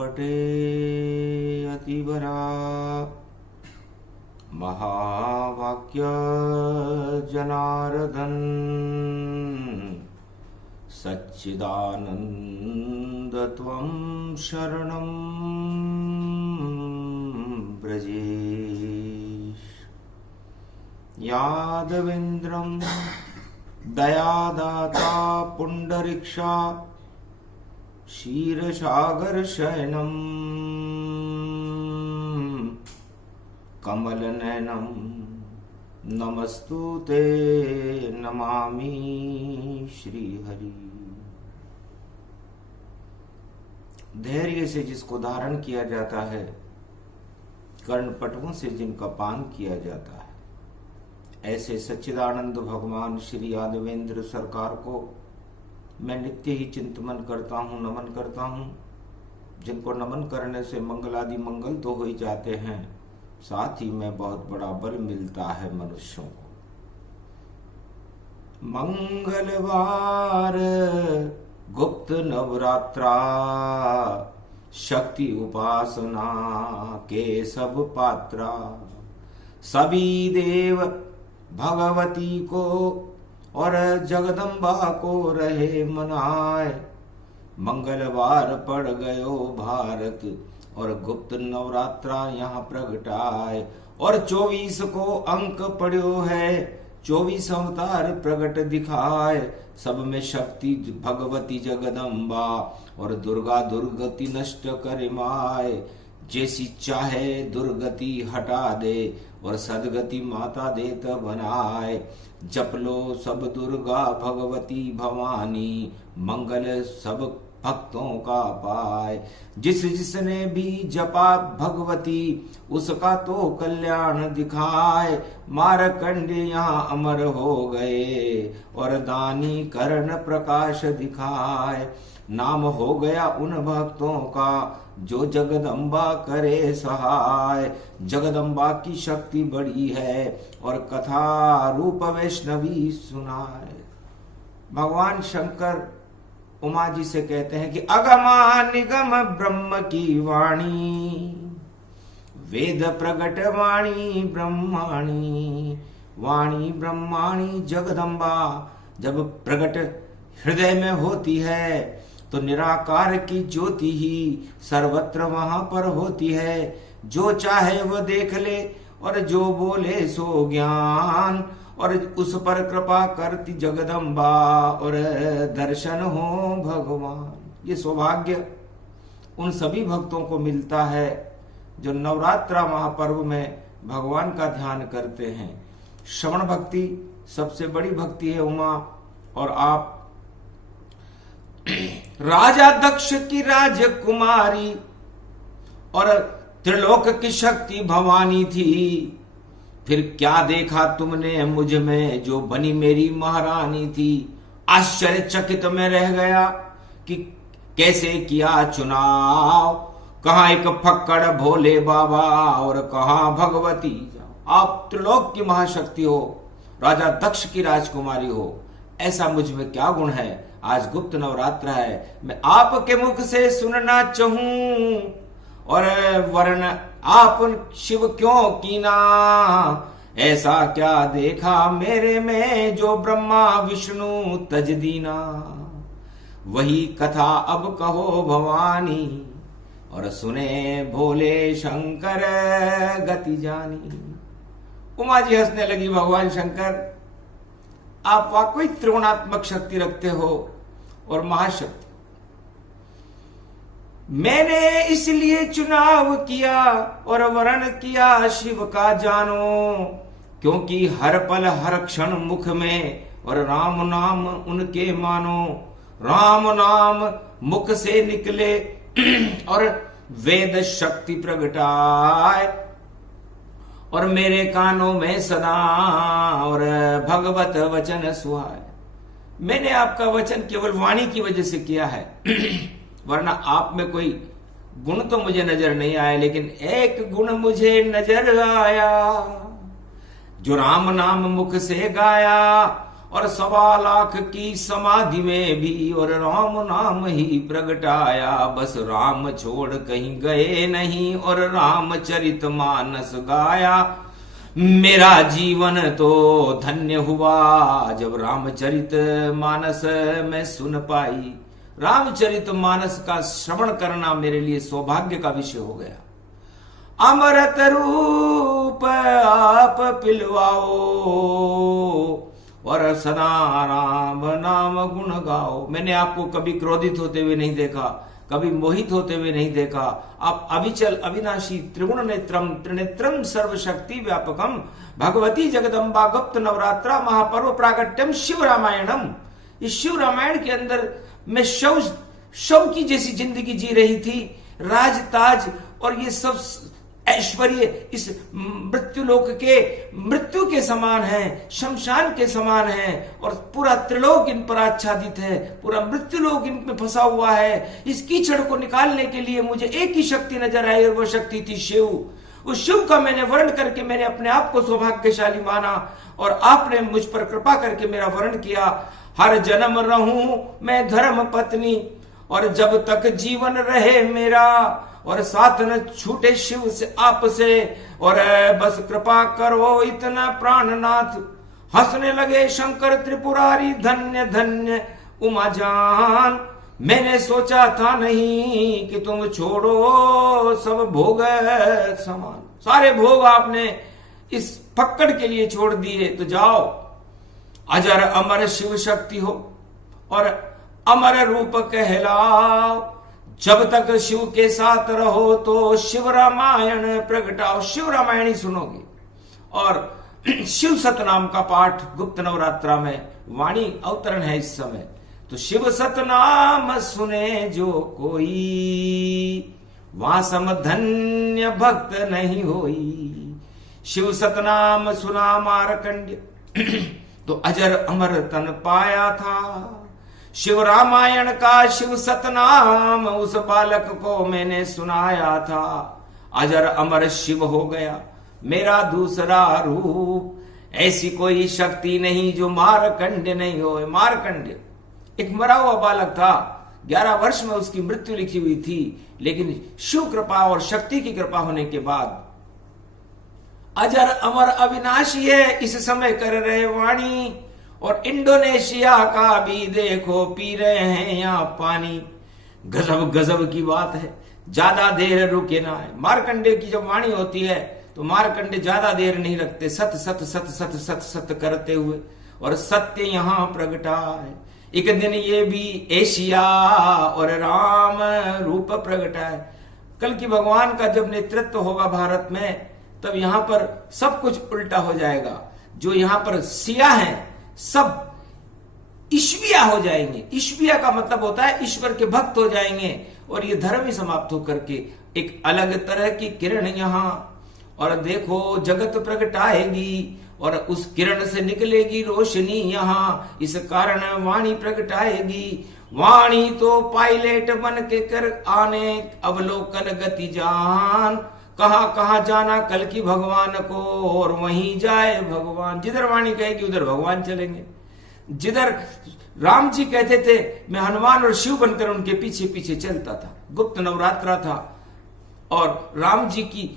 पटे अतिवरा महावाक्य जनार्दन सच्चिदानंद त्वं शरणं ब्रजेश। यादवेन्द्रं दयादाता पुंडरीक्षा क्षीरसागर शयनम कमलनयनम नमस्तुते नमामि श्रीहरि। धैर्य से जिसको धारण किया जाता है, कर्णपटुओं से जिनका पान किया जाता है, ऐसे सच्चिदानंद भगवान श्री यादवेंद्र सरकार को मैं नित्य ही चिंतन करता हूँ, नमन करता हूँ। जिनको नमन करने से मंगलादि मंगल तो हो ही जाते हैं, साथ ही में बहुत बड़ा बल मिलता है मनुष्यों को। मंगलवार गुप्त नवरात्रा शक्ति उपासना के सब पात्रा, सभी देव भगवती को और जगदम्बा को रहे मनाए। मंगलवार पड़ गयो भारत और गुप्त नवरात्रा यहाँ प्रगटाए। और 24 को अंक पड़ो है, 24 अवतार प्रगट दिखाए। सब में शक्ति भगवती जगदम्बा और दुर्गा दुर्गति नष्ट करे माए। जैसी चाहे दुर्गति हटा दे और सदगति माता देत बनाए। जप लो सब दुर्गा भगवती भवानी, मंगल सब भक्तों का पाए। जिस जिसने भी जपा भगवती, उसका तो कल्याण दिखाए। मारकंडे यहाँ अमर हो गए और दानी कर्ण प्रकाश दिखाए। नाम हो गया उन भक्तों का जो जगदम्बा करे सहाय। जगदम्बा की शक्ति बड़ी है और कथा रूप वैष्णवी सुनाए। भगवान शंकर उमा जी से कहते हैं कि अगमा निगम ब्रह्म की वाणी, वेद प्रगट वाणी ब्रह्माणी। वाणी ब्रह्माणी जगदम्बा जब प्रगट हृदय में होती है तो निराकार की ज्योति ही सर्वत्र वहां पर होती है। जो चाहे वह देख ले और जो बोले सो ज्ञान, और उस पर कृपा करती जगदम्बा और दर्शन हो भगवान। ये सौभाग्य उन सभी भक्तों को मिलता है जो नवरात्रा महापर्व में भगवान का ध्यान करते हैं। श्रवण भक्ति सबसे बड़ी भक्ति है उमा। और आप राजा दक्ष की राजकुमारी और त्रिलोक की शक्ति भवानी थी। फिर क्या देखा तुमने मुझ में जो बनी मेरी महारानी थी। आश्चर्यचकित में रह गया कि कैसे किया चुनाव। कहाँ एक फक्कड़ भोले बाबा और कहाँ भगवती। आप त्रिलोक की महाशक्ति हो, राजा दक्ष की राजकुमारी हो, ऐसा मुझ में क्या गुण है। आज गुप्त नवरात्र है, मैं आपके मुख से सुनना चाहूं और वर्ण आप शिव क्यों कीना। ऐसा क्या देखा मेरे में जो ब्रह्मा विष्णु तज दीना। वही कथा अब कहो भवानी और सुने भोले शंकर गति जानी। उमा जी हंसने लगी, भगवान शंकर आप वाकई त्रिगुणात्मक शक्ति रखते हो और महाशक्ति। मैंने इसलिए चुनाव किया और वरण किया शिव का जानो, क्योंकि हर पल हर क्षण मुख में और राम नाम उनके मानो। राम नाम मुख से निकले और वेद शक्ति प्रगटाए और मेरे कानों में सदा और भगवत वचन सुहाए। मैंने आपका वचन केवल वाणी की वजह से किया है, वरना आप में कोई गुण तो मुझे नजर नहीं आया, लेकिन एक गुण मुझे नजर आया जो राम नाम मुख से गाया और 1.25 लाख की समाधि में भी और राम नाम ही प्रगटाया। बस राम छोड़ कहीं गए नहीं और रामचरित मानस गाया। मेरा जीवन तो धन्य हुआ जब रामचरित मानस मैं सुन पाई। रामचरित मानस का श्रवण करना मेरे लिए सौभाग्य का विषय हो गया। अमृत रूप आप पिलवाओ और सदा राम नाम गुण गाओ। मैंने आपको कभी क्रोधित होते हुए नहीं देखा, कभी मोहित होते हुए नहीं देखा। आप अविचल अविनाशी त्रिगुण नेत्रम त्रिनेत्रम सर्वशक्ति व्यापकम भगवती जगदम्बा गुप्त नवरात्रा महापर्व प्रागट्यम शिव रामायणम। इस शिव रामायण के अंदर मैं शव की जैसी जिंदगी जी रही थी। राज ताज और ये सब ऐश्वर्य इस मृत्युलोक के मृत्यु के समान है, शमशान के समान है और पूरा त्रिलोक इन पर आच्छादित है, पूरा मृत्युलोक इन में फंसा हुआ है। इस कीचड़ को निकालने के लिए मुझे एक ही शक्ति नजर आई और वो शक्ति थी शिव। उस शिव का मैंने वर्ण करके मैंने अपने आप को सौभाग्यशाली माना और आपने मुझ पर कृपा करके मेरा वर्ण किया। हर जन्म रहूं मैं धर्म पत्नी और जब तक जीवन रहे मेरा और साथ न छूटे शिव से आपसे और बस कृपा करो इतना प्राणनाथ। हंसने लगे शंकर त्रिपुरारी धन्य धन्य उमा जान। मैंने सोचा था नहीं कि तुम छोड़ो सब भोग समान। सारे भोग आपने इस फक्कड़ के लिए छोड़ दिए, तो जाओ अजर अमर शिव शक्ति हो और अमर रूप कहलाओ। जब तक शिव के साथ रहो तो शिव रामायण प्रगटाओ। शिव रामायण ही सुनोगे और शिव सतनाम का पाठ गुप्त नवरात्रा में वाणी अवतरण है इस समय। तो शिव सतनाम सुने जो कोई वहां सम धन्य भक्त नहीं होई। शिव सतनाम सुना मारकंड्य तो अजर अमर तन पाया था। शिव रामायण का शिव सतनाम उस बालक को मैंने सुनाया था। अजर अमर शिव हो गया मेरा दूसरा रूप। ऐसी कोई शक्ति नहीं जो मारकंड्य नहीं हो। मारकंड्य एक मरा हुआ बालक था, 11 वर्ष में उसकी मृत्यु लिखी हुई थी, लेकिन शिव कृपा और शक्ति की कृपा होने के बाद अजर अमर अविनाशी है। इस समय कर रहे वाणी और इंडोनेशिया का भी देखो पी रहे हैं यहाँ पानी। गजब गजब की बात है, ज्यादा देर रुके ना है। मार्कंडे की जब वाणी होती है तो मार्कंडे ज्यादा देर नहीं रखते, सत सत सत सत सत सत करते हुए और सत्य यहाँ प्रगटा है। एक दिन ये भी एशिया और राम रूप प्रगटा है। कल की भगवान का जब नेतृत्व होगा भारत में तब यहाँ पर सब कुछ उल्टा हो जाएगा। जो यहाँ पर सिया हैं सब ईश्विया हो जाएंगे। ईश्विया का मतलब होता है ईश्वर के भक्त हो जाएंगे और ये धर्म ही समाप्त होकर के एक अलग तरह की किरण यहाँ और देखो जगत प्रगटाएगी और उस किरण से निकलेगी रोशनी यहाँ। इस कारण वाणी प्रगटाएगी। वाणी तो पायलट बन के कर आने अवलोकन गति जान। कहाँ कहाँ जाना कल की भगवान को और वहीं जाए भगवान। जिधर वाणी कहेगी उधर भगवान चलेंगे। जिधर राम जी कहते थे मैं हनुमान और शिव बनकर उनके पीछे पीछे चलता था। गुप्त नवरात्रा था और राम जी की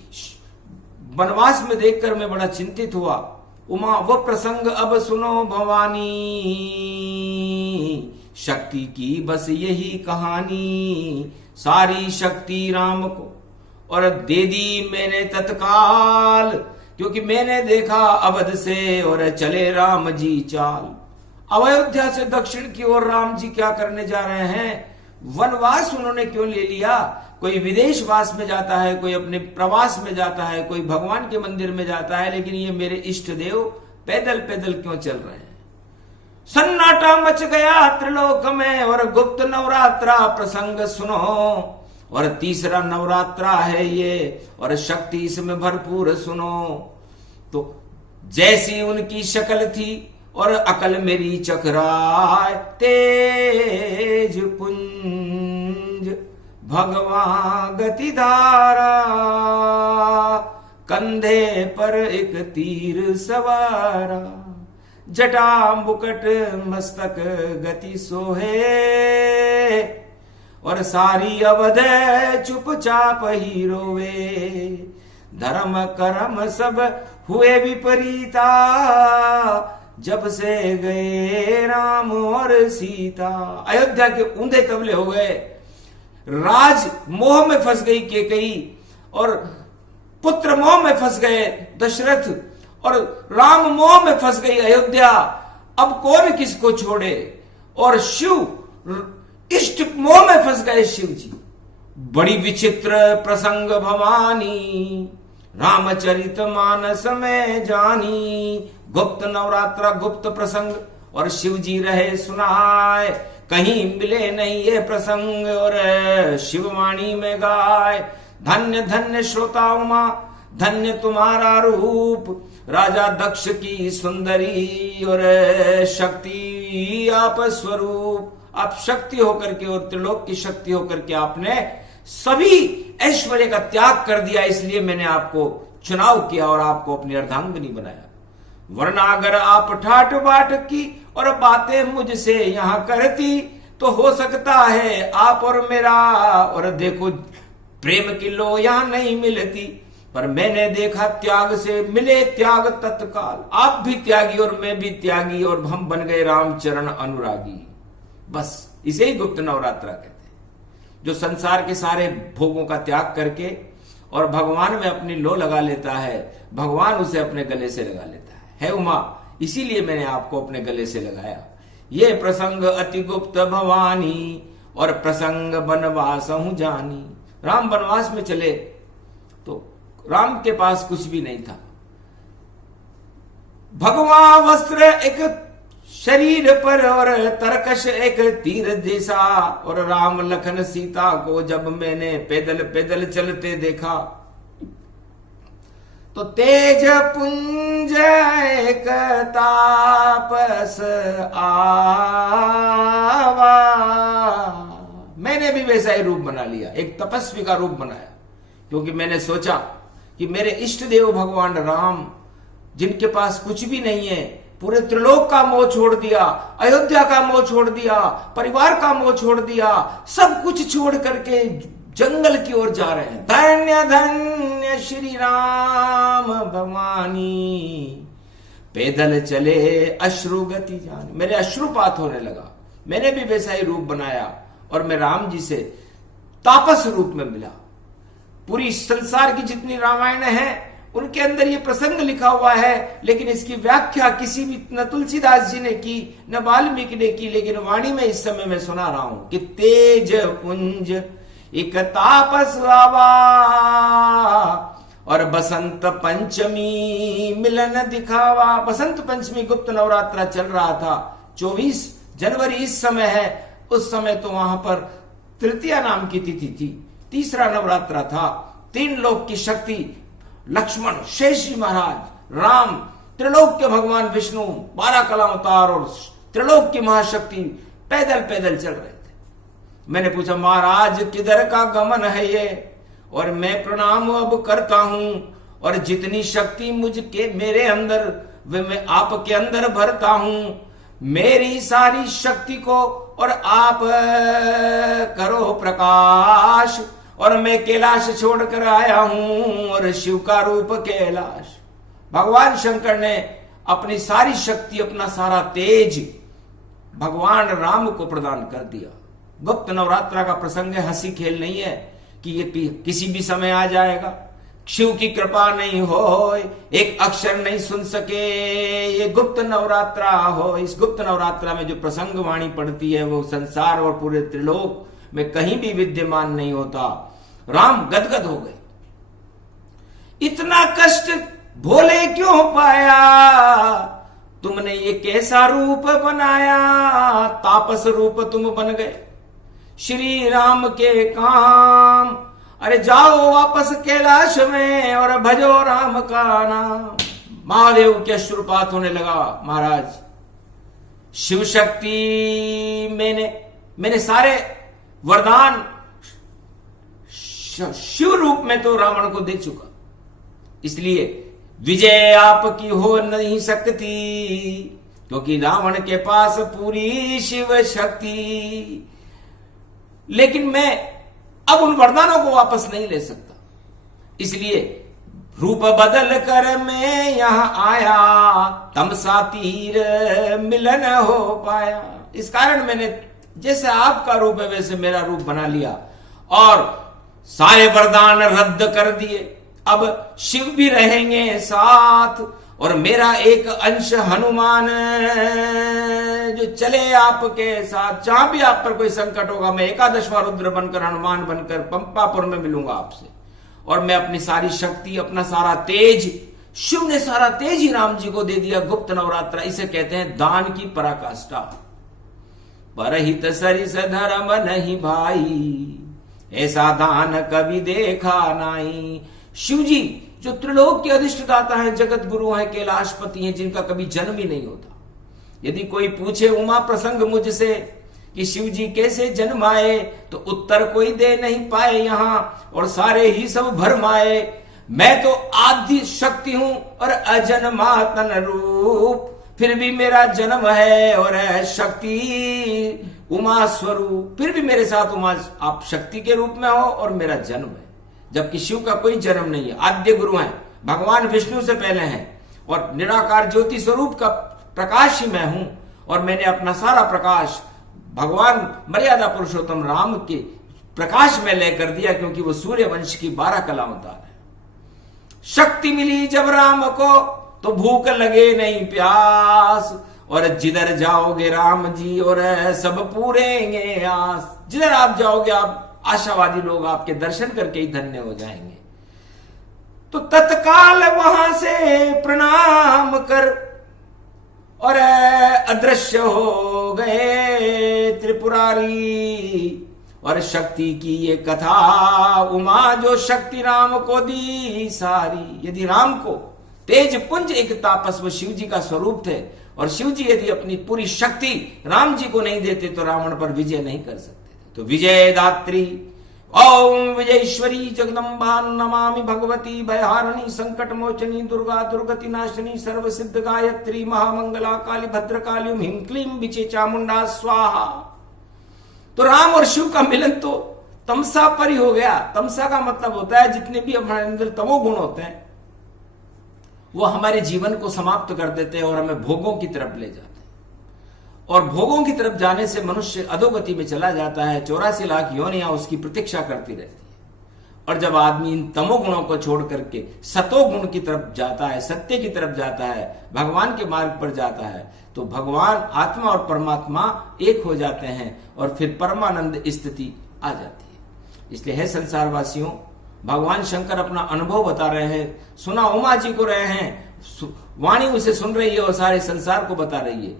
वनवास में देखकर मैं बड़ा चिंतित हुआ। उमा वो प्रसंग अब सुनो भवानी, शक्ति की बस यही कहानी। सारी शक्ति राम को और दे दी मैंने तत्काल, क्योंकि मैंने देखा अवध से और चले राम जी चाल। अयोध्या से दक्षिण की ओर राम जी क्या करने जा रहे हैं? वनवास उन्होंने क्यों ले लिया? कोई विदेशवास में जाता है, कोई अपने प्रवास में जाता है, कोई भगवान के मंदिर में जाता है, लेकिन ये मेरे इष्ट देव पैदल पैदल क्यों चल रहे हैं? सन्नाटा मच गया त्रिलोक में और गुप्त नवरात्रा प्रसंग सुनो। और तीसरा नवरात्रा है ये और शक्ति इसमें भरपूर सुनो। तो जैसी उनकी शक्ल थी और अकल मेरी चकराए, तेज पुंज भगवान गति धारा, कंधे पर एक तीर सवारा। जटा मुकुट मस्तक गति सोहे, और सारी अवध चुपचाप ही रोवे। धर्म कर्म सब हुए विपरीता, जब से गए राम और सीता। अयोध्या के ऊंधे तबले हो गए, राज मोह में फंस गई केकई, और पुत्र मोह में फंस गए दशरथ, और राम मोह में फंस गई अयोध्या। अब कौन किसको छोड़े, और शिव इष्ट मोह में फंस गए शिव जी। बड़ी विचित्र प्रसंग भवानी, रामचरित मानस में जानी। गुप्त नवरात्रा गुप्त प्रसंग, और शिव जी रहे सुनाए, कहीं मिले नहीं ये प्रसंग, और शिववाणी में गाय। धन्य धन्य श्रोता उमा, धन्य तुम्हारा रूप, राजा दक्ष की सुंदरी, और शक्ति आप स्वरूप। आप शक्ति होकर के और त्रिलोक की शक्ति होकर के आपने सभी ऐश्वर्य का त्याग कर दिया, इसलिए मैंने आपको चुनाव किया और आपको अपनी अर्धांगिनी बनाया। वरना अगर आप ठाट बाट की और बातें मुझसे यहां करती, तो हो सकता है आप और मेरा, और देखो प्रेम की लो यहां नहीं मिलती, पर मैंने देखा त्याग से मिले त्याग तत्काल। आप भी त्यागी और मैं भी त्यागी, और हम बन गए रामचरण अनुरागी। बस इसे ही गुप्त नवरात्रा कहते हैं। जो संसार के सारे भोगों का त्याग करके और भगवान में अपनी लो लगा लेता है, भगवान उसे अपने गले से लगा लेता है उमा। इसीलिए मैंने आपको अपने गले से लगाया। ये प्रसंग अति गुप्त भवानी, और प्रसंग बनवास हूं जानी। राम वनवास में चले तो राम के पास कुछ भी नहीं था। भगवा वस्त्र एक शरीर पर, और तरकश एक तीर जैसा, और राम लखन सीता को जब मैंने पैदल पैदल चलते देखा, तो तेज पुंज एक तापस आवा। मैंने भी वैसा ही रूप बना लिया, एक तपस्वी का रूप बनाया, क्योंकि मैंने सोचा कि मेरे इष्ट देव भगवान राम, जिनके पास कुछ भी नहीं है, पूरे त्रिलोक का मोह छोड़ दिया, अयोध्या का मोह छोड़ दिया, परिवार का मोह छोड़ दिया, सब कुछ छोड़ करके जंगल की ओर जा रहे हैं। धन्य धन्य श्री राम भवानी, पैदल चले अश्रु गति जान। मेरे अश्रुपात होने लगा। मैंने भी वैसा ही रूप बनाया, और मैं राम जी से तापस रूप में मिला। पूरी संसार की जितनी रामायण है उनके अंदर ये प्रसंग लिखा हुआ है, लेकिन इसकी व्याख्या किसी भी, न तुलसीदास जी ने की, न वाल्मीकि ने की, लेकिन वाणी में इस समय मैं सुना रहा हूं कि तेज पुंज एक तापस आवा, और बसंत पंचमी मिलन दिखावा। बसंत पंचमी गुप्त नवरात्रा चल रहा था, 24 जनवरी इस समय है। उस समय तो वहां पर तृतीया नाम की तिथि थी, तीसरा नवरात्रा था। 3 लोक की शक्ति, लक्ष्मण, शेष जी महाराज, राम, त्रिलोक के भगवान विष्णु, 12 कला अवतार और त्रिलोक की महाशक्ति पैदल पैदल चल रहे थे। मैंने पूछा, महाराज किधर का गमन है ये? और मैं प्रणाम अब करता हूं, और जितनी शक्ति मुझके मेरे अंदर वे मैं आपके अंदर भरता हूं। मेरी सारी शक्ति को और आप करो प्रकाश, और मैं कैलाश छोड़कर आया हूं, और शिव का रूप कैलाश। भगवान शंकर ने अपनी सारी शक्ति, अपना सारा तेज भगवान राम को प्रदान कर दिया। गुप्त नवरात्रा का प्रसंग है, हंसी खेल नहीं है कि ये किसी भी समय आ जाएगा। शिव की कृपा नहीं हो, एक अक्षर नहीं सुन सके, ये गुप्त नवरात्रा हो। इस गुप्त नवरात्रा में जो प्रसंग वाणी पड़ती है वो संसार और पूरे त्रिलोक में कहीं भी विद्यमान नहीं होता। राम गदगद हो गए। इतना कष्ट भोले क्यों पाया? तुमने ये कैसा रूप बनाया? तापस रूप तुम बन गए श्री राम के काम। अरे जाओ वापस कैलाश में और भजो राम का नाम। महादेव के अश्रुपात होने लगा। महाराज शिव शक्ति मैंने सारे वरदान शिव रूप में तो रावण को दे चुका, इसलिए विजय आपकी हो नहीं सकती। क्योंकि रावण के पास पूरी शिव शक्ति, लेकिन मैं अब उन वरदानों को वापस नहीं ले सकता, इसलिए रूप बदल कर मैं यहां आया, तमसा तीर मिलन हो पाया। इस कारण मैंने जैसे आपका रूप है वैसे मेरा रूप बना लिया और सारे वरदान रद्द कर दिए। अब शिव भी रहेंगे साथ और मेरा एक अंश हनुमान जो चले आपके साथ। जहां भी आप पर कोई संकट होगा मैं एकादशवां रुद्र बनकर, हनुमान बनकर पंपापुर में मिलूंगा आपसे और मैं अपनी सारी शक्ति, अपना सारा तेज, शिव ने सारा तेज ही राम जी को दे दिया। गुप्त नवरात्र, इसे कहते हैं दान की पराकाष्ठा। परहित सरिस धर्म नहीं भाई, ऐसा दान कभी देखा नहीं। शिव जी जो त्रिलोक के अधिष्ठदाता हैं, जगत गुरु हैं, कैलाशपति हैं, जिनका कभी जन्म ही नहीं होता। यदि कोई पूछे उमा प्रसंग मुझसे कि शिव जी कैसे जन्म आए, तो उत्तर कोई दे नहीं पाए यहां, और सारे ही सब भरमाए। मैं तो आदि शक्ति हूं और अजन्मा तन रूप, फिर भी मेरा जन्म है और है शक्ति उमा स्वरूप। फिर भी मेरे साथ उमा आप शक्ति के रूप में हो और मेरा जन्म है, जबकि शिव का कोई जन्म नहीं है। आद्य गुरु हैं, भगवान विष्णु से पहले हैं और निराकार ज्योति स्वरूप का प्रकाश ही मैं हूं। और मैंने अपना सारा प्रकाश भगवान मर्यादा पुरुषोत्तम राम के प्रकाश में लेकर दिया, क्योंकि वो सूर्य वंश की 12 कला अवतार है। शक्ति मिली जब राम को तो भूख लगे नहीं प्यास, और जिधर जाओगे राम जी और सब पूरेंगे आस। जिधर आप जाओगे आप आशावादी लोग आपके दर्शन करके ही धन्य हो जाएंगे। तो तत्काल वहां से प्रणाम कर और अदृश्य हो गए त्रिपुरारी। और शक्ति की ये कथा उमा जो शक्ति राम को दी सारी। यदि राम को तेज पुंज एक तापस वो शिव जी का स्वरूप थे, और शिव जी यदि अपनी पूरी शक्ति राम जी को नहीं देते तो रावण पर विजय नहीं कर सकते थे। तो विजय दात्री ओम विजयेश्वरी जगदम्बा नमामि भगवती भयहारिणी संकट मोचनी दुर्गा दुर्गति नाशिनी सर्व सिद्ध गायत्री महामंगला काली भद्रकाली ह्रीं क्लीं विचे चामुंडा स्वाहा। तो राम और शिव का मिलन तो तमसा पर ही हो गया। तमसा का मतलब होता है जितने भी हमारे अंदर तमोगुण होते हैं वो हमारे जीवन को समाप्त कर देते हैं और हमें भोगों की तरफ ले जाते हैं। और भोगों की तरफ जाने से मनुष्य अधोगति में चला जाता है। 84 लाख योनियां उसकी प्रतीक्षा करती रहती है। और जब आदमी इन तमोगुणों को छोड़ करके सतोगुण की तरफ जाता है, सत्य की तरफ जाता है, भगवान के मार्ग पर जाता है, तो भगवान आत्मा और परमात्मा एक हो जाते हैं और फिर परमानंद स्थिति आ जाती है। इसलिए है संसारवासियों, भगवान शंकर अपना अनुभव बता रहे हैं, सुना उमा जी को रहे हैं, वाणी उसे सुन रही है और सारे संसार को बता रही है।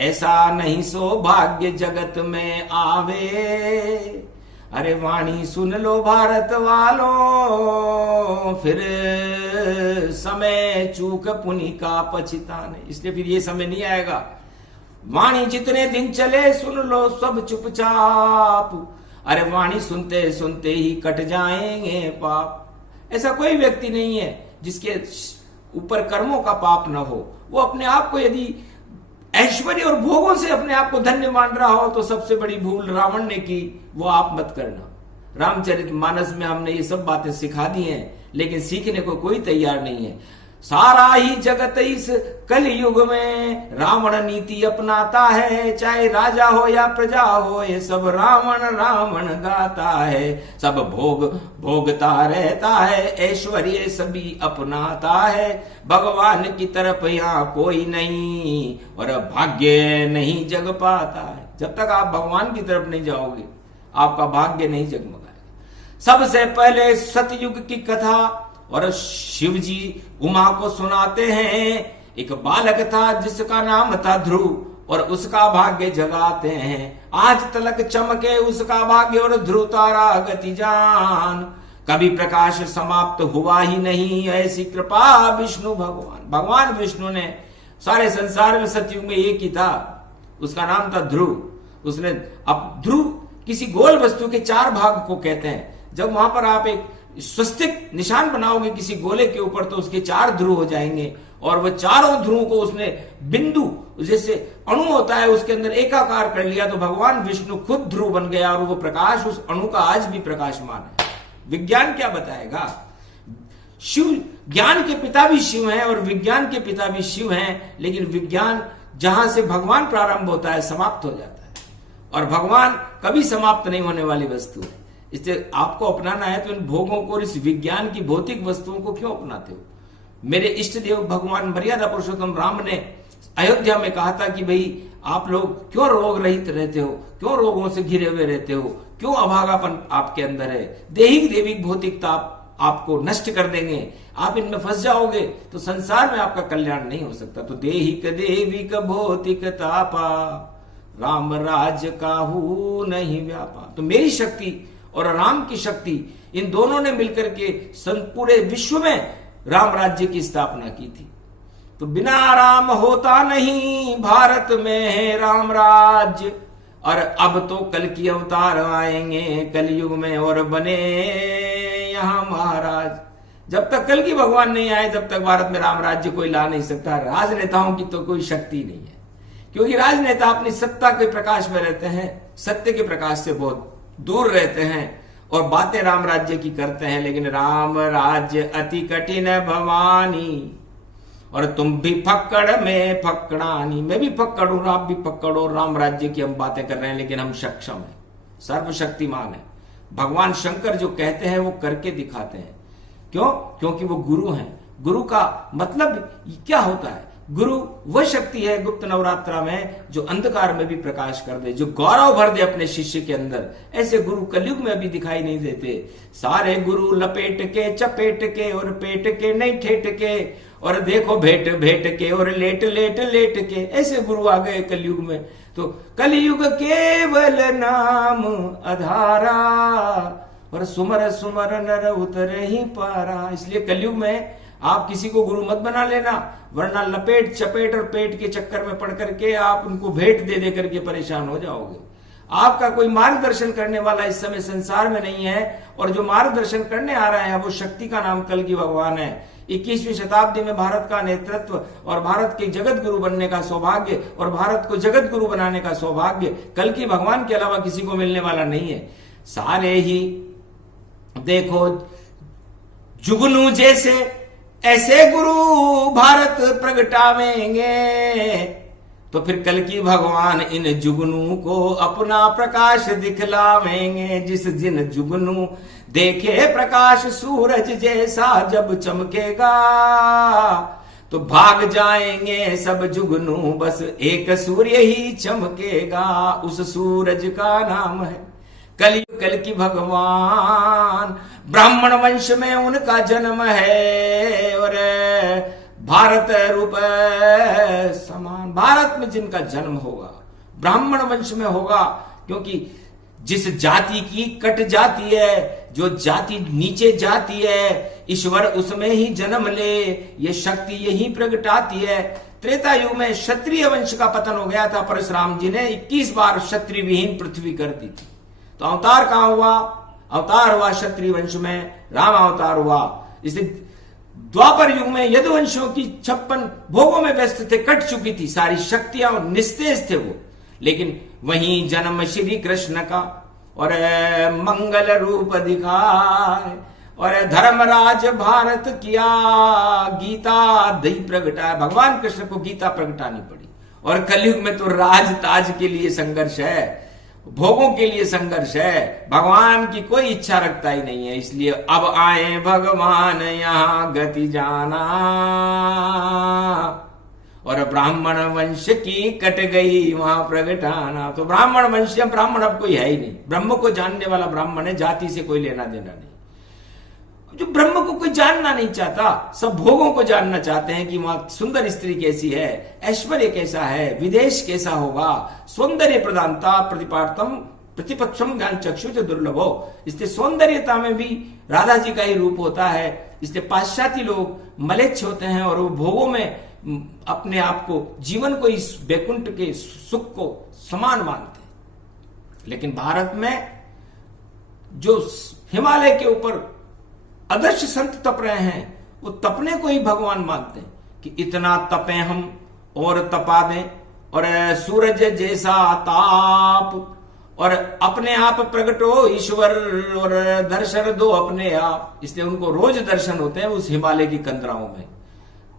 ऐसा नहीं सौभाग्य जगत में आवे, अरे वाणी सुन लो भारत वालों, फिर समय चूक पुनि का पछताने। इसलिए फिर ये समय नहीं आएगा। वाणी जितने दिन चले सुन लो सब चुपचाप, अरे वाणी सुनते सुनते ही कट जाएंगे पाप। ऐसा कोई व्यक्ति नहीं है जिसके ऊपर कर्मों का पाप न हो। वो अपने आप को यदि ऐश्वर्य और भोगों से अपने आप को धन्य मान रहा हो तो सबसे बड़ी भूल रावण ने की, वो आप मत करना। रामचरितमानस में हमने ये सब बातें सिखा दी हैं, लेकिन सीखने को कोई तैयार नहीं है। सारा ही जगत इस कलयुग में रावण नीति अपनाता है, चाहे राजा हो या प्रजा हो, ये सब रावण रावण गाता है। सब भोग भोगता रहता है, ऐश्वर्य सभी अपनाता है। भगवान की तरफ यहाँ कोई नहीं और भाग्य नहीं जग पाता है। जब तक आप भगवान की तरफ नहीं जाओगे आपका भाग्य नहीं जगमगाएगा। सबसे पहले सतयुग की कथा और शिव जी उमा को सुनाते हैं। एक बालक था जिसका नाम था ध्रुव और उसका भाग्य जगाते हैं। आज तलक चमके उसका भाग्य और ध्रुव तारा गति जान, कभी प्रकाश समाप्त हुआ ही नहीं, ऐसी कृपा विष्णु भगवान। भगवान विष्णु ने सारे संसार में सतयुग में एक ही था, उसका नाम था ध्रुव। उसने अब ध्रुव किसी गोल वस्तु के 4 भाग को कहते हैं। जब वहां पर आप एक स्वस्तिक निशान बनाओगे किसी गोले के ऊपर तो उसके 4 ध्रुव हो जाएंगे और वह चारों ध्रुवों को उसने बिंदु जैसे अणु होता है उसके अंदर एकाकार कर लिया, तो भगवान विष्णु खुद ध्रुव बन गया और वो प्रकाश उस अणु का आज भी प्रकाशमान है। विज्ञान क्या बताएगा? शिव, ज्ञान के पिता भी शिव हैं और विज्ञान के पिता भी शिव हैं, लेकिन विज्ञान जहां से भगवान प्रारंभ होता है समाप्त हो जाता है, और भगवान कभी समाप्त नहीं होने वाली वस्तु है। इसलिए आपको अपनाना है तो इन भोगों को और इस विज्ञान की भौतिक वस्तुओं को क्यों अपनाते हो? मेरे इष्ट देव भगवान मर्यादा पुरुषोत्तम राम ने अयोध्या में कहा था कि भाई आप लोग क्यों रोग रहित रहते हो, क्यों रोगों से घिरे हुए रहते हो, क्यों अभागापन आपके अंदर है, देहिक देविक भौतिकता आपको नष्ट कर देंगे, आप इनमें फंस जाओगे तो संसार में आपका कल्याण नहीं हो सकता। तो देहिक देविक भौतिक तापा राम राज्य काहू नहीं व्यापा। तो मेरी शक्ति और राम की शक्ति, इन दोनों ने मिलकर के पूरे विश्व में राम राज्य की स्थापना की थी। तो बिना राम होता नहीं भारत में है राम राज्य, और अब तो कल की अवतार आएंगे कलयुग में और बने यहां महाराज। जब तक कल की भगवान नहीं आए तब तक भारत में राम राज्य कोई ला नहीं सकता। राजनेताओं की तो कोई शक्ति नहीं है, क्योंकि राजनेता अपनी सत्ता के प्रकाश में रहते हैं, सत्य के प्रकाश से बहुत दूर रहते हैं और बातें राम राज्य की करते हैं। लेकिन राम राज्य अति कठिन भवानी, और तुम भी फक्कड़ में फक्कड़ानी। मैं भी फक्कड़ हूं, आप भी फक्कड़ हो। राम राज्य की हम बातें कर रहे हैं, लेकिन हम सक्षम हैं, सर्वशक्तिमान है। भगवान शंकर जो कहते हैं वो करके दिखाते हैं। क्यों? क्योंकि वो गुरु हैं। गुरु का मतलब क्या होता है? गुरु वह शक्ति है गुप्त नवरात्रा में जो अंधकार में भी प्रकाश कर दे, जो गौरव भर दे अपने शिष्य के अंदर। ऐसे गुरु कलयुग में अभी दिखाई नहीं देते। सारे गुरु लपेट के चपेट के और पेट के नहीं ठेठ के, और देखो भेट भेट के और लेट लेट लेट के, ऐसे गुरु आ गए कलयुग में। तो कलयुग केवल नाम आधारा, और सुमर सुमर नर उतर ही पारा। इसलिए कलयुग में आप किसी को गुरु मत बना लेना, वरना लपेट चपेट और पेट के चक्कर में पड़ करके आप उनको भेंट दे दे करके परेशान हो जाओगे। आपका कोई मार्गदर्शन करने वाला इस समय संसार में नहीं है, और जो मार्गदर्शन करने आ रहा है वो शक्ति का नाम कल की भगवान है। 21वीं शताब्दी में भारत का नेतृत्व और भारत के जगत गुरु बनने का सौभाग्य और भारत को जगत गुरु बनाने का सौभाग्य कल की भगवान के अलावा किसी को मिलने वाला नहीं है। सारे ही देखो जुगनू जैसे ऐसे गुरु भारत प्रगटावेंगे, तो फिर कल की भगवान इन जुगनू को अपना प्रकाश दिखलावेंगे। जिस दिन जुगनू देखे प्रकाश सूरज जैसा जब चमकेगा, तो भाग जाएंगे सब जुगनू, बस एक सूर्य ही चमकेगा, उस सूरज का नाम है कलयुग। कल की भगवान ब्राह्मण वंश में उनका जन्म है, और भारत रूप समान भारत में जिनका जन्म होगा ब्राह्मण वंश में होगा, क्योंकि जिस जाति की कट जाती है, जो जाति नीचे जाती है, ईश्वर उसमें ही जन्म ले, ये शक्ति यही प्रगटाती है। त्रेता युग में क्षत्रिय वंश का पतन हो गया था, परशुराम जी ने 21 बार क्षत्रिय विहीन पृथ्वी कर दी थी। तो अवतार कहां हुआ? अवतार हुआ क्षत्रिय वंश में, राम अवतार हुआ। इसे द्वापर युग में यदुवंशियों की 56 भोगों में व्यस्त थे, कट चुकी थी सारी शक्तियां और निस्तेज थे वो। लेकिन वहीं जन्म श्री कृष्ण का और मंगल रूप दिखाए, और धर्मराज भारत किया, गीता दही प्रगटाया। भगवान कृष्ण को गीता प्रगटानी पड़ी। और कलयुग में तो राज ताज के लिए संघर्ष है, भोगों के लिए संघर्ष है, भगवान की कोई इच्छा रखता ही नहीं है। इसलिए अब आए भगवान यहाँ गति जाना, और ब्राह्मण वंश की कट गई वहां प्रगटाना। तो ब्राह्मण वंश, ब्राह्मण अब कोई है ही नहीं। ब्रह्म को जानने वाला ब्राह्मण है, जाति से कोई लेना देना नहीं। जो ब्रह्म को कोई जानना नहीं चाहता, सब भोगों को जानना चाहते हैं कि वहां सुंदर स्त्री कैसी है, ऐश्वर्य कैसा है, विदेश कैसा होगा, सौंदर्य प्रधानता प्रतिपादतम प्रतिपक्षम ज्ञान चक्षु दुर्लभो। इसलिए सौंदर्यता में भी राधा जी का ही रूप होता है। इसलिए पाश्चात्य लोग मलेच्छ होते हैं और वो भोगों में अपने आप को, जीवन को, इस वैकुंठ के सुख को समान मानते हैं। लेकिन भारत में जो हिमालय के ऊपर आदर्श संत तप रहे हैं, वो तपने को ही भगवान मानते हैं। कि इतना तपे हम और तपा दें, और सूरज जैसा ताप, और अपने आप प्रकट हो ईश्वर और दर्शन दो अपने आप। इसलिए उनको रोज दर्शन होते हैं उस हिमालय की कंदराओं में।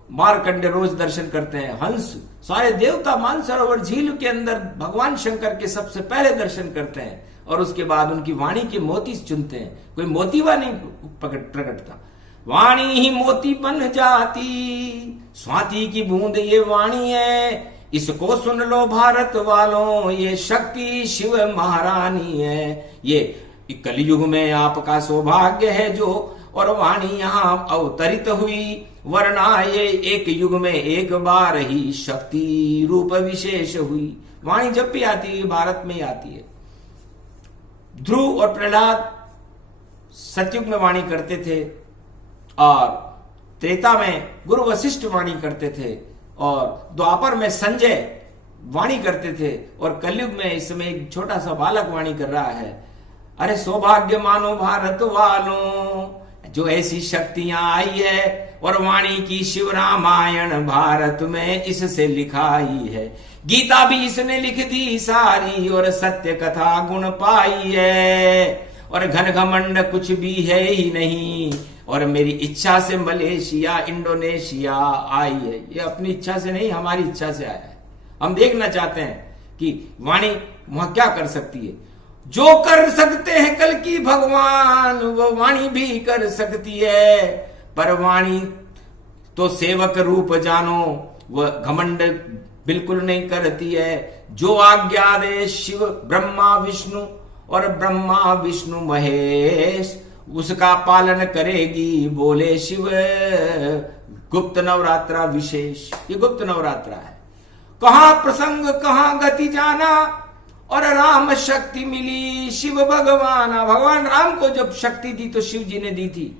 मारकंडे रोज दर्शन करते हैं, हंस सारे देवता मानसरोवर झील के अंदर भगवान शंकर के सबसे पहले दर्शन करते हैं, और उसके बाद उनकी वाणी के मोती चुनते हैं। कोई मोतीवा नहीं प्रकटता, वाणी ही मोती बन जाती, स्वाति की बूंद ये वाणी है, इसको सुन लो भारत वालों, ये शक्ति शिव महारानी है। ये कलयुग में आपका सौभाग्य है जो, और वाणी यहां अवतरित हुई, वरना ये एक युग में एक बार ही शक्ति रूप विशेष हुई। वाणी जब भी आती है भारत में आती है। ध्रुव और प्रहलाद सतयुग में वाणी करते थे, और त्रेता में गुरु वशिष्ठ वाणी करते थे, और द्वापर में संजय वाणी करते थे, और कलयुग में इस समय एक छोटा सा बालक वाणी कर रहा है। अरे सौभाग्य मानो भारत वालों, जो ऐसी शक्तियां आई है, और वाणी की शिव रामायण भारत में इससे लिखाई है। गीता भी इसने लिख दी सारी, और सत्य कथा गुण पाई है, और घन घमंड कुछ भी है ही नहीं, और मेरी इच्छा से मलेशिया इंडोनेशिया आई है। ये अपनी इच्छा से नहीं, हमारी इच्छा से आया है। हम देखना चाहते हैं कि वाणी वहां क्या कर सकती है। जो कर सकते हैं कल की भगवान, वो वाणी भी कर सकती है, पर वाणी तो सेवक रूप जानो, वह घमंड बिल्कुल नहीं करती है। जो आज्ञा दे शिव ब्रह्मा विष्णु, और ब्रह्मा विष्णु महेश, उसका पालन करेगी, बोले शिव गुप्त नवरात्रा विशेष। ये गुप्त नवरात्रा है। कहां प्रसंग कहां गति जाना, और राम शक्ति मिली शिव भगवाना। भगवान राम को जब शक्ति दी तो शिव जी ने दी थी।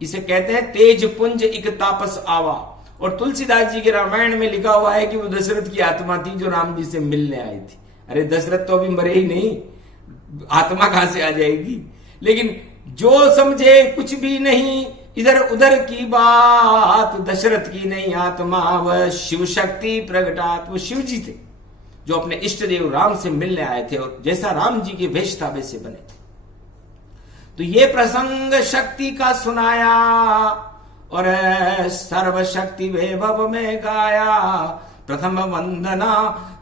इसे कहते हैं तेज पुंज एक तापस आवा। और तुलसीदास जी के रामायण में लिखा हुआ है कि वो दशरथ की आत्मा थी जो राम जी से मिलने आई थी। अरे दशरथ तो अभी मरे ही नहीं, आत्मा कहां से आ जाएगी। लेकिन जो समझे कुछ भी नहीं इधर उधर की बात, दशरथ की नहीं आत्मा, वह शिव शक्ति प्रगटात। वो शिव जी थे जो अपने इष्ट देव राम से मिलने आए थे, और जैसा राम जी के वेश था वैसे बने थे। तो ये प्रसंग शक्ति का सुनाया, और सर्वशक्ति वैभव में गाया। प्रथम वंदना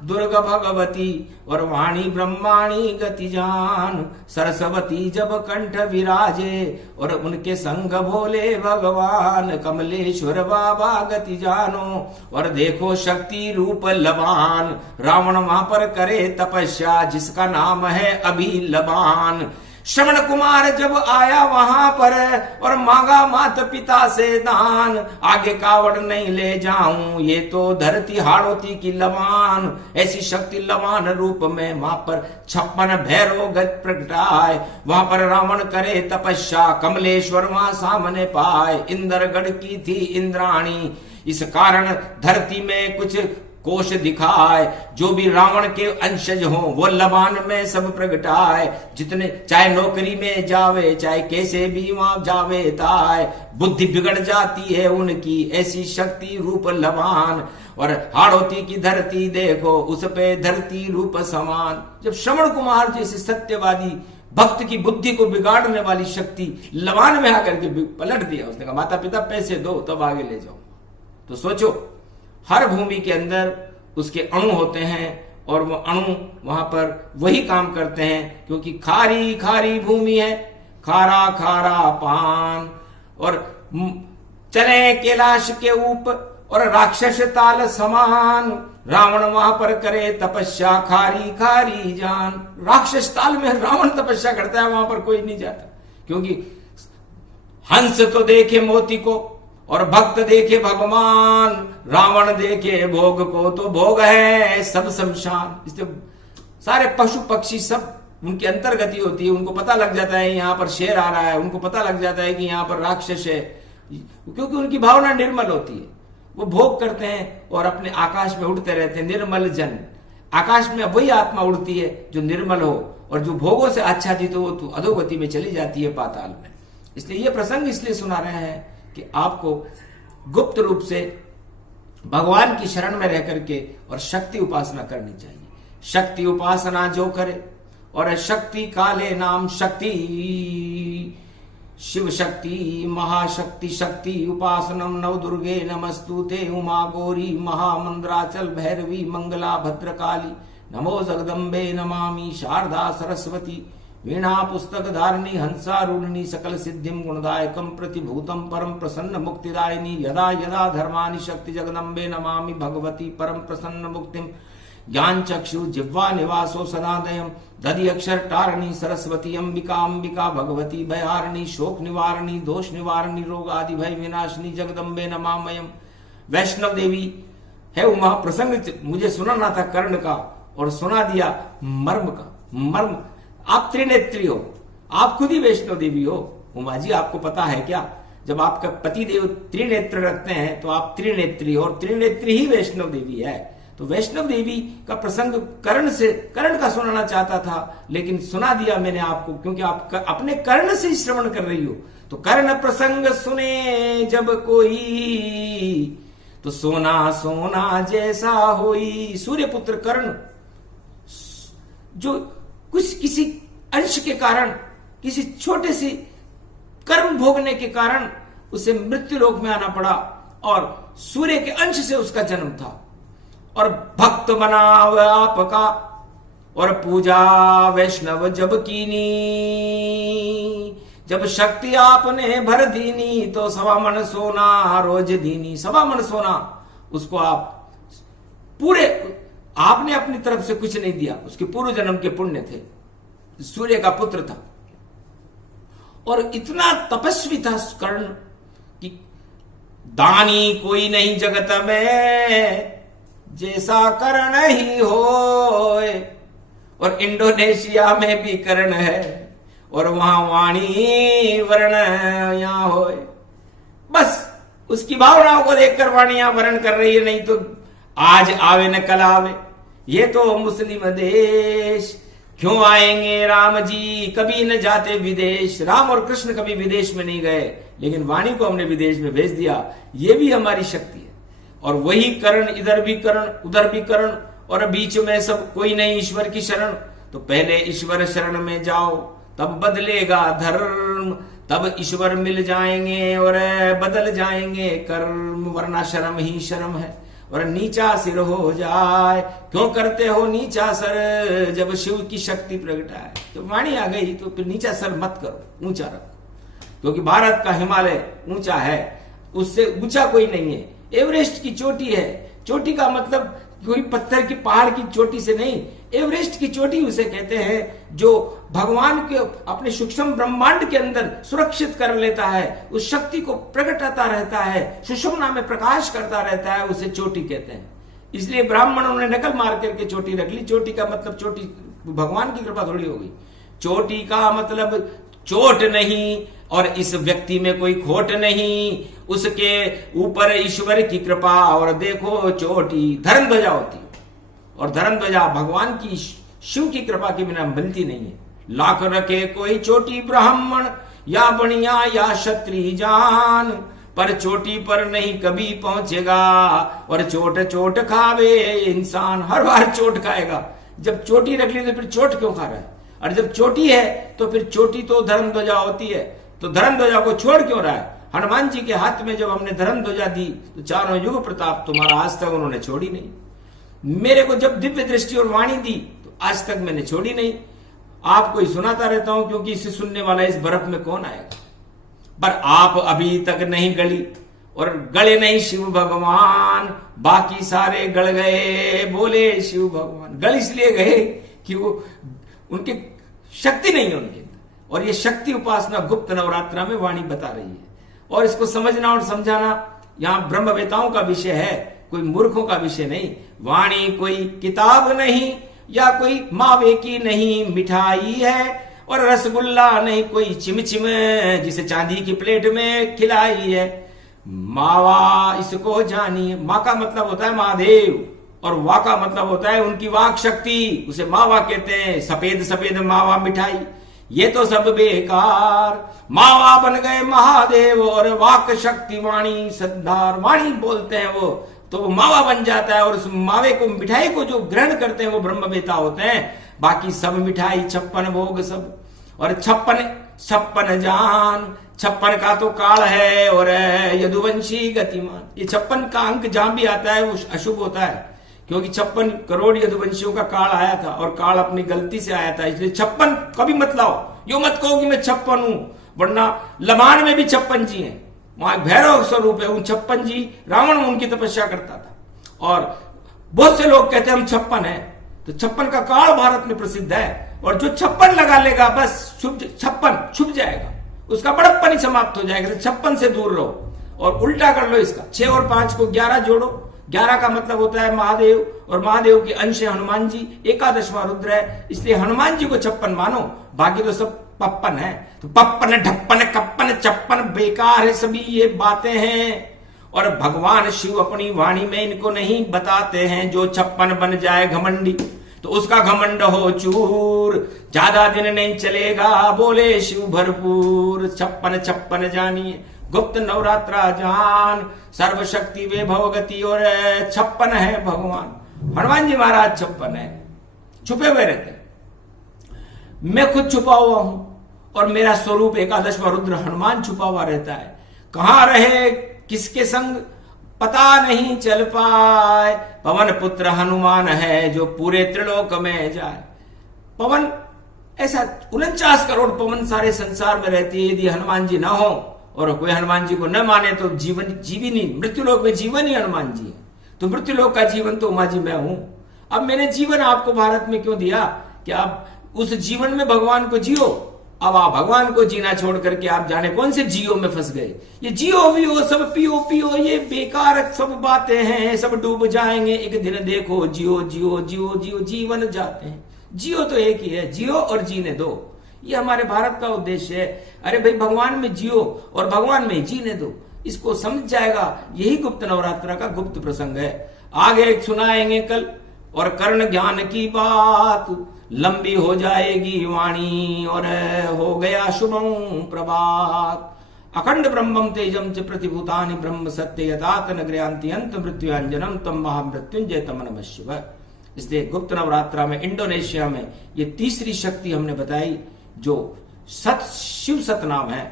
दुर्गा भगवती, और वाणी ब्रह्माणी गति जान। सरस्वती जब कंठ विराजे, और उनके संग भोले भगवान। कमलेश्वर बाबा गति जानो, और देखो शक्ति रूप लबान। रावण वहां पर करे तपस्या, जिसका नाम है अभी लबान। श्रवण कुमार जब आया वहां पर, और मांगा माता पिता से दान। आगे कावड़ नहीं ले जाऊं, ये तो धरती हाड़ोती की लवान। ऐसी शक्ति लवान रूप में वहां पर 56 भैरव गत प्रगटाए। वहां पर रावण करे तपस्या, कमलेश्वर वहां सामने पाए। इंद्रगढ़ की थी इंद्राणी, इस कारण धरती में कुछ कोश दिखाए। जो भी रावण के अंशज हो वो लबान में सब प्रगटाए। जितने चाहे नौकरी में जावे, चाहे कैसे भी वहां जावे ताए। बुद्धि बिगड़ जाती है उनकी, ऐसी शक्ति रूप लबान। और हाड़ोती की धरती देखो, उस पे धरती रूप समान। जब श्रवण कुमार जैसे सत्यवादी भक्त की बुद्धि को बिगाड़ने वाली शक्ति लबान में आकर के पलट दिया, उसने कहा माता पिता पैसे दो तब आगे ले जाओ। तो सोचो, हर भूमि के अंदर उसके अणु होते हैं, और वो अणु वहां पर वही काम करते हैं, क्योंकि खारी खारी भूमि है, खारा खारा पान। और चले कैलाश के ऊपर, और राक्षस ताल समान। रावण वहां पर करे तपस्या, खारी खारी जान। राक्षस ताल में रावण तपस्या करता है, वहां पर कोई नहीं जाता, क्योंकि हंस तो देखे मोती को, और भक्त देखे भगवान। रावण देखे भोग को, तो भोग है सब शमशान। इसलिए सारे पशु पक्षी सब उनकी अंतर्गति होती है। उनको पता लग जाता है यहाँ पर शेर आ रहा है, उनको पता लग जाता है कि यहाँ पर राक्षस है, क्योंकि उनकी भावना निर्मल होती है। वो भोग करते हैं और अपने आकाश में उड़ते रहते हैं। निर्मल जन, आकाश में वही आत्मा उड़ती है जो निर्मल हो, और जो भोगों से आच्छादित हो तो अधोगति में चली जाती है, पाताल में। इसलिए ये प्रसंग इसलिए सुना रहे हैं कि आपको गुप्त रूप से भगवान की शरण में रह करके और शक्ति उपासना करनी चाहिए। शक्ति उपासना जो करे और शक्ति काले नाम शक्ति, शिव शक्ति महाशक्ति शक्ति उपासनम नव दुर्गे नमस्तुते उमा गौरी महामंद्राचल भैरवी मंगला भद्रकाली नमो जगदम्बे नमामि शारदा सरस्वती वीणा पुस्तक धारिणी हंसारूढ़िणी सकल सिद्धिम गुणदायकम प्रतिभूतम परम प्रसन्न मुक्तिदायिनी यदा यदा धर्मानि शक्ति जगदम्बे नमामि भगवती परम प्रसन्न मुक्तिम ज्ञान चक्षु जिह्वा निवासो सदादयम दधि अक्षर टारणी सरस्वती अंबिका अंबिका भगवती भयारिणी शोक निवारणी दोष निवारणी रोग आदि भय विनाशिनी जगदम्बे नमामयम। वैष्णव देवी है उमा प्रसंग मुझे सुनाना था कर्ण का और सुना दिया मर्म का। मर्म आप त्रिनेत्री हो, आप खुद ही वैष्णव देवी हो। उमा जी आपको पता है क्या, जब आपका पति देव त्रिनेत्र रखते हैं तो आप त्रिनेत्री हो और त्रिनेत्री ही वैष्णव देवी है। तो वैष्णव देवी का प्रसंग कर्ण का सुनाना चाहता था, लेकिन सुना दिया मैंने आपको, क्योंकि आप अपने कर्ण से श्रवण कर रही हो। तो कर्ण प्रसंग सुने जब कोई तो सोना सोना जैसा होई। सूर्यपुत्र कर्ण जो कुछ किसी अंश के कारण, किसी छोटे से कर्म भोगने के कारण उसे मृत्यु लोक में आना पड़ा और सूर्य के अंश से उसका जन्म था। और भक्त बना आपका और पूजा वैष्णव जब कीनी, जब शक्ति आपने भर दीनी तो सवा मन सोना रोज दीनी। सवा मन सोना उसको आप पूरे, आपने अपनी तरफ से कुछ नहीं दिया, उसके पूर्व जन्म के पुण्य थे, सूर्य का पुत्र था। और इतना तपस्वी था कर्ण कि दानी कोई नहीं जगत में जैसा कर्ण ही हो। और इंडोनेशिया में भी कर्ण है और वहां वाणी वर्ण यहां हो। बस उसकी भावनाओं को देखकर वाणी यहां वर्ण कर रही है, नहीं तो आज आवे न कल आवे। ये तो मुस्लिम देश, क्यों आएंगे राम जी, कभी न जाते विदेश। राम और कृष्ण कभी विदेश में नहीं गए, लेकिन वाणी को हमने विदेश में भेज दिया। ये भी हमारी शक्ति है। और वही कर्ण, इधर भी कर्ण उधर भी कर्ण और बीच में सब कोई नहीं ईश्वर की शरण। तो पहले ईश्वर शरण में जाओ तब बदलेगा धर्म, तब ईश्वर मिल जाएंगे और बदल जाएंगे कर्म, वरना शर्म ही शर्म है। और नीचा सिर हो जाए, क्यों करते हो नीचा सर, जब शिव की शक्ति प्रगटाए। तो वाणी आ गई तो फिर नीचा सर मत करो, ऊंचा रखो, क्योंकि भारत का हिमालय ऊंचा है, उससे ऊंचा कोई नहीं है। एवरेस्ट की चोटी है, चोटी का मतलब कोई पत्थर की पहाड़ की चोटी से नहीं, एवरेस्ट की चोटी उसे कहते हैं जो भगवान के अपने सूक्ष्म ब्रह्मांड के अंदर सुरक्षित कर लेता है, उस शक्ति को प्रकटाता रहता है, सुषुम्ना में प्रकाश करता रहता है, उसे चोटी कहते हैं। इसलिए ब्राह्मणों ने नकल मार करके चोटी रख ली। चोटी का मतलब चोटी भगवान की कृपा थोड़ी होगी। चोटी का मतलब चोट नहीं और इस व्यक्ति में कोई खोट नहीं, उसके ऊपर ईश्वर की कृपा। और देखो चोटी धर्म ध्वजा होती है और धर्म ध्वजा भगवान की शिव की कृपा के बिना मिलती नहीं है। लाख रखे कोई चोटी ब्राह्मण या बनिया या क्षत्रिय जान, पर चोटी पर नहीं कभी पहुंचेगा। और चोट चोट खावे इंसान, हर बार चोट खाएगा। जब चोटी रख ली तो फिर चोट क्यों खा रहा है? और जब चोटी है तो फिर चोटी तो धर्म ध्वजा होती है, तो धर्म ध्वजा को छोड़ क्यों रहा है? हनुमान जी के हाथ में जब हमने धर्म ध्वजा दी तो चारों युग प्रताप तुम्हारा आज तक उन्होंने छोड़ी नहीं। मेरे को जब दिव्य दृष्टि और वाणी दी तो आज तक मैंने छोड़ी नहीं। आपको ही सुनाता रहता हूं, क्योंकि इसे सुनने वाला इस बर्फ में कौन आएगा। पर आप अभी तक नहीं गली और गले नहीं शिव भगवान, बाकी सारे गल गए बोले शिव भगवान। गल इसलिए गए कि वो उनकी शक्ति नहीं है उनके अंदर, और ये शक्ति उपासना गुप्त नवरात्रा में वाणी बता रही है। और इसको समझना और समझाना यहां ब्रह्मवेताओं का विषय है, कोई मूर्खों का विषय नहीं। वाणी कोई किताब नहीं या कोई मावे की नहीं मिठाई है, और रसगुल्ला नहीं कोई चिमचिम जिसे चांदी की प्लेट में खिलाई है। मावा इसको जानिए, माँ का मतलब होता है महादेव और वा का मतलब होता है उनकी वाक शक्ति, उसे मावा कहते हैं। सफेद सफेद मावा मिठाई, ये तो सब बेकार। मावा बन गए महादेव और वाक शक्ति वाणी सद्धार। वाणी बोलते हैं वो, तो वो मावा बन जाता है, और उस मावे को, मिठाई को जो ग्रहण करते हैं वो ब्रह्मवेता होते हैं। बाकी सब मिठाई 56 भोग सब, और 56 जान, 56 का तो काल है, और यदुवंशी गतिमान। ये 56 का अंक जहां भी आता है वो अशुभ होता है, क्योंकि 56 करोड़ यदुवंशियों का काल आया था, और काल अपनी गलती से आया था, इसलिए 56 कभी मत लाओ। यो मत कहो कि मैं 56 हूं, वरना लमान में भी 56 जी हैं, वहां भैरव स्वरूप है। उन 56 जी, रावण उनकी तपस्या करता था, और बहुत से लोग कहते हैं हम 56 हैं। तो 56 का काल भारत में प्रसिद्ध है, और जो 56 लगा लेगा बस 56 छुप जाएगा, उसका बड़प्पन ही समाप्त हो जाएगा। 56 से दूर रहो, और उल्टा कर लो इसका, 6 और 5 को 11 जोड़ो। 11 का मतलब होता है महादेव, और महादेव के अंश है हनुमान जी, एकादशवां रुद्र है, इसलिए हनुमान जी को 56 मानो, बाकी तो सब 55 है। तो 55 ढप्पन कप्पन 56 बेकार है, सभी ये बातें हैं। और भगवान शिव अपनी वाणी में इनको नहीं बताते हैं। जो 56 बन जाए घमंडी, तो उसका घमंड हो चूर, ज्यादा दिन नहीं चलेगा, बोले शिव भरपूर। 56 जानिए, गुप्त नवरात्रा जान, सर्वशक्ति वे भवगति, और 56 है भगवान। हनुमान जी महाराज 56 है, छुपे हुए रहते हैं। मैं खुद छुपा हुआ हूं, और मेरा स्वरूप एकादशवां रुद्र हनुमान छुपा हुआ रहता है। कहां रहे किसके संग पता नहीं चल पाए, पवन पुत्र हनुमान है जो पूरे त्रिलोक में जाए। पवन ऐसा 49 करोड़ पवन सारे संसार में रहती है। यदि हनुमान जी ना हो और कोई हनुमान जी को न माने तो जीवी नहीं, मृत्युलोक में जीवन ही हनुमान जी है। तो मृत्युलोक का जीवन तो उमा जी मैं हूं। अब मैंने जीवन आपको भारत में क्यों दिया कि आप उस जीवन में भगवान को जियो। अब आप भगवान को जीना छोड़ करके आप जाने कौन से जियो में फंस गए। ये जियो वियो सब पियो पियो ये बेकार सब बातें हैं, सब डूब जाएंगे एक दिन। देखो जियो जियो जियो जियो, जीवन जाते हैं। जियो तो एक ही है, जियो और जीने दो, ये हमारे भारत का उद्देश्य है। अरे भाई भगवान में जियो और भगवान में जीने दो, इसको समझ जाएगा। यही गुप्त नवरात्र का गुप्त प्रसंग है। आगे सुनाएंगे कल। और कर्ण ज्ञान की बात लंबी हो जाएगी वाणी, और हो गया शुभम प्रभात। अखंड ब्रह्मम तेजम च प्रतिभूतानि ब्रह्म सत्य यथात नगरयांति अंत मृत्युंजनम तम महामृत्युंजय तम नमः शिवाय। इसलिए गुप्त नवरात्रा में इंडोनेशिया में ये तीसरी शक्ति हमने बताई, जो शिव सतनाम है।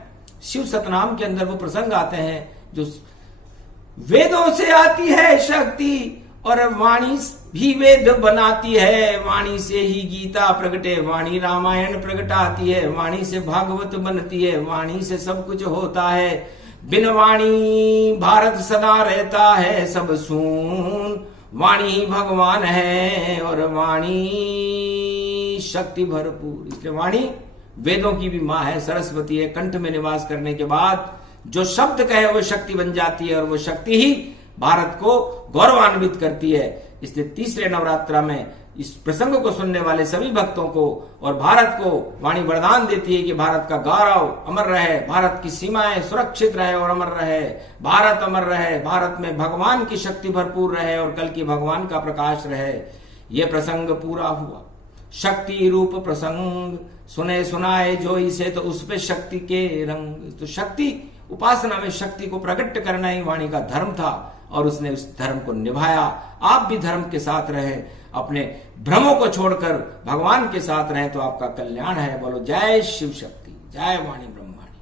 शिव सतनाम के अंदर वो प्रसंग आते हैं जो वेदों से आती है शक्ति, और वाणी भी वेद बनाती है। वाणी से ही गीता प्रगटे, वाणी रामायण प्रगटाती है, वाणी से भागवत बनती है, वाणी से सब कुछ होता है। बिन वाणी भारत सदा रहता है सब सून। वाणी ही भगवान है और वाणी शक्ति भरपूर। इसलिए वाणी वेदों की भी मां है, सरस्वती है। कंठ में निवास करने के बाद जो शब्द कहे वो शक्ति बन जाती है, और वो शक्ति ही भारत को गौरवान्वित करती है। इसलिए तीसरे नवरात्रा में इस प्रसंग को सुनने वाले सभी भक्तों को और भारत को वाणी वरदान देती है कि भारत का गौरव अमर रहे, भारत की सीमाएं सुरक्षित रहे और अमर रहे, भारत अमर रहे, भारत में भगवान की शक्ति भरपूर रहे और कल की भगवान का प्रकाश रहे। ये प्रसंग पूरा हुआ। शक्ति रूप प्रसंग सुने सुनाए जो इसे, तो उस पे शक्ति के रंग। तो शक्ति उपासना में शक्ति को प्रकट करना ही वाणी का धर्म था, और उसने उस धर्म को निभाया। आप भी धर्म के साथ रहें, अपने भ्रमों को छोड़कर भगवान के साथ रहें, तो आपका कल्याण है। बोलो जय शिव शक्ति, जय वाणी ब्रह्मांड।